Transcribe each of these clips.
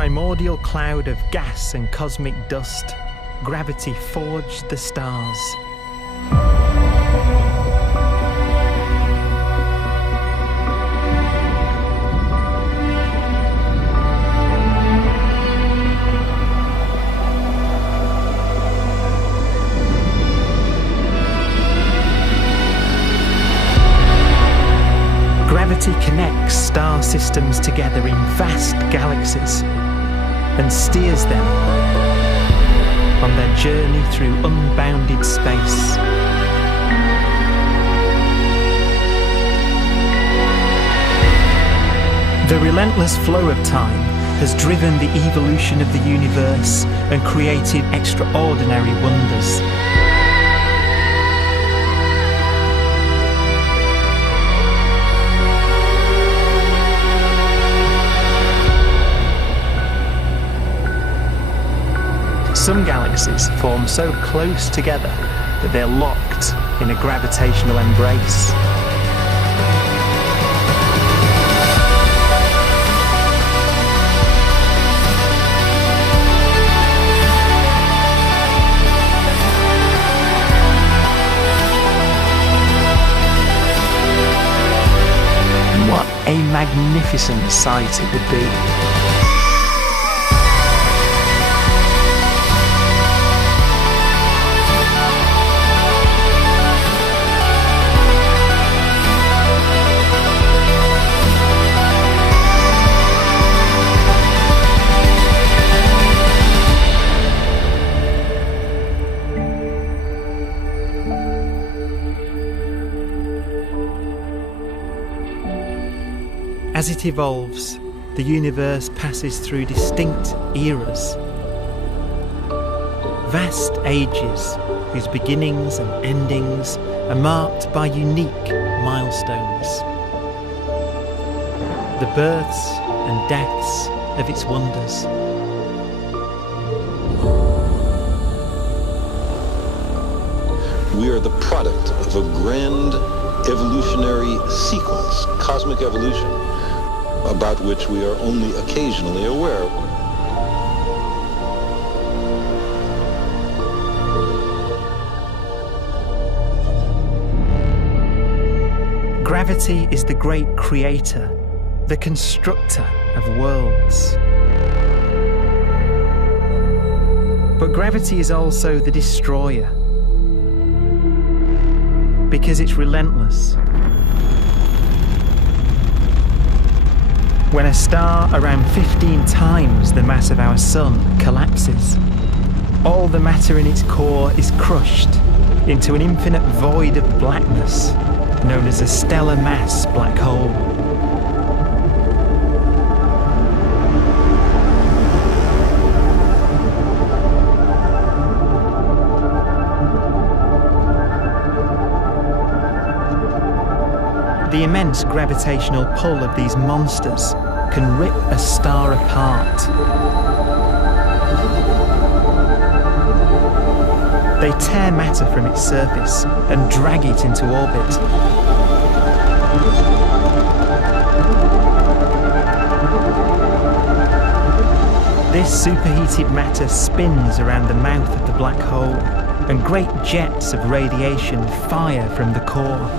primordial cloud of gas and cosmic dust, gravity forged the stars. Gravity connects star systems together in vast galaxies and steers them on their journey through unbounded space. The relentless flow of time has driven the evolution of the universe and created extraordinary wonders. Some galaxies form so close together that they're locked in a gravitational embrace. What a magnificent sight it would be. As it evolves, the universe passes through distinct eras. Vast ages whose beginnings and endings are marked by unique milestones. The births and deaths of its wonders. We are the product of a grand evolutionary sequence, cosmic evolution, about which we are only occasionally aware. Gravity is the great creator, the constructor of worlds. But gravity is also the destroyer, because it's relentless. When a star around 15 times the mass of our sun collapses, all the matter in its core is crushed into an infinite void of blackness known as a stellar mass black hole. The immense gravitational pull of these monsters can rip a star apart. They tear matter from its surface and drag it into orbit. This superheated matter spins around the mouth of the black hole, and great jets of radiation fire from the core.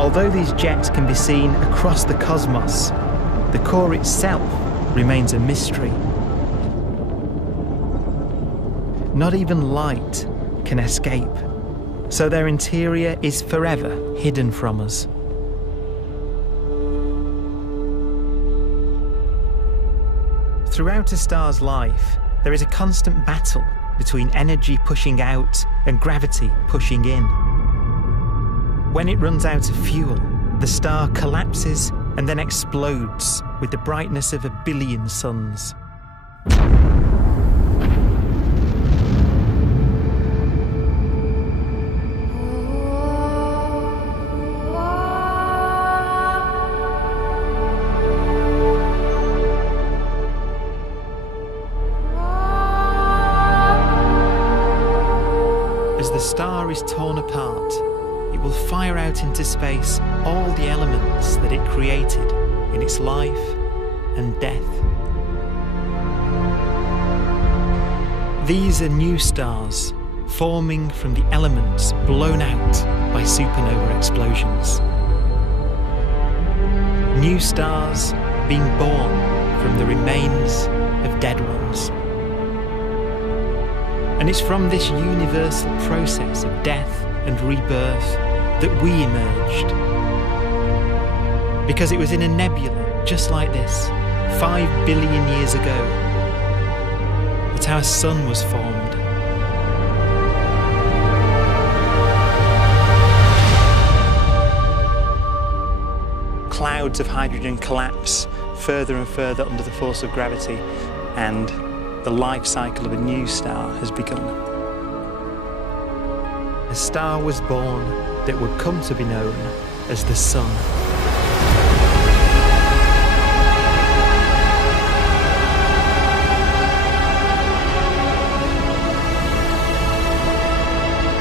Although these jets can be seen across the cosmos, the core itself remains a mystery. Not even light can escape, so their interior is forever hidden from us. Throughout a star's life, there is a constant battle between energy pushing out and gravity pushing in. When it runs out of fuel, the star collapses and then explodes with the brightness of 1 billion suns. As the star is torn apart, it will fire out out into space all the elements that it created in its life and death. These are new stars forming from the elements blown out by supernova explosions. New stars being born from the remains of dead ones. And it's from this universal process of death and rebirth that we emerged. Because it was in a nebula just like this, 5 billion years ago, that our sun was formed. Clouds of hydrogen collapse further and further under the force of gravity, and the life cycle of a new star has begun. A star was born that would come to be known as the Sun.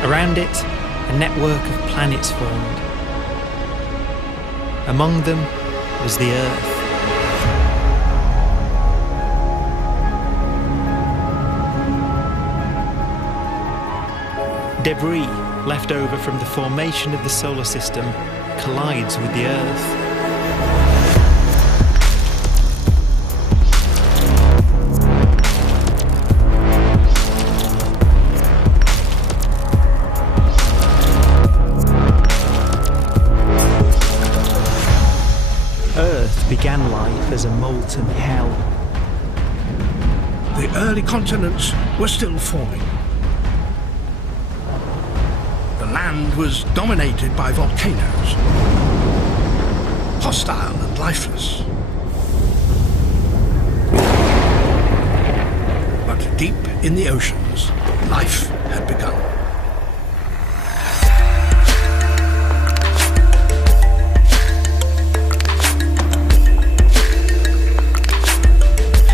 Around it, a network of planets formed. Among them was the Earth. Debris left over from the formation of the solar system collides with the Earth. Earth began life as a molten hell. The early continents were still forming. The land was dominated by volcanoes, hostile and lifeless. But deep in the oceans, life had begun.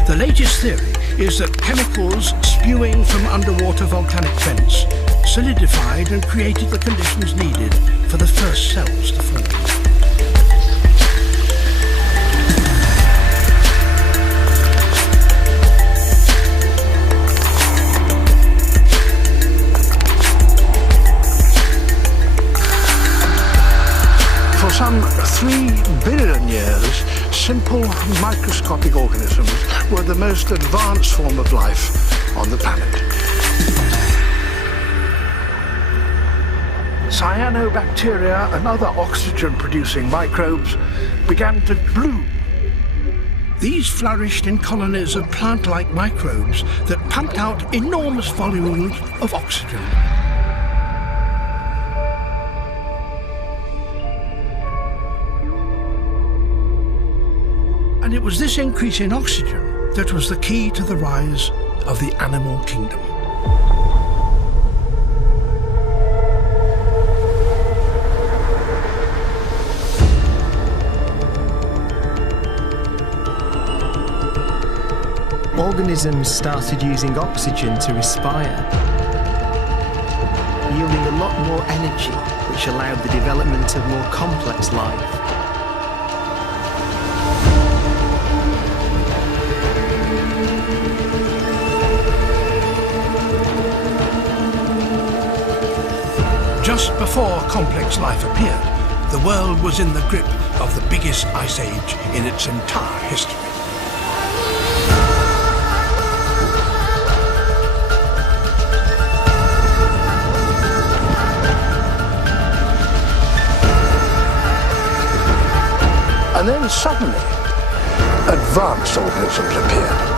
The latest theory is that chemicals spewing from underwater volcanic vents solidified and created the conditions needed for the first cells to form. For some 3 billion years, simple microscopic organisms were the most advanced form of life on the planet. Cyanobacteria and other oxygen-producing microbes began to bloom. These flourished in colonies of plant-like microbes that pumped out enormous volumes of oxygen. And it was this increase in oxygen that was the key to the rise of the animal kingdom. Organisms started using oxygen to respire, yielding a lot more energy, which allowed the development of more complex life. Just before complex life appeared, the world was in the grip of the biggest ice age in its entire history. And then suddenly, advanced organisms appeared.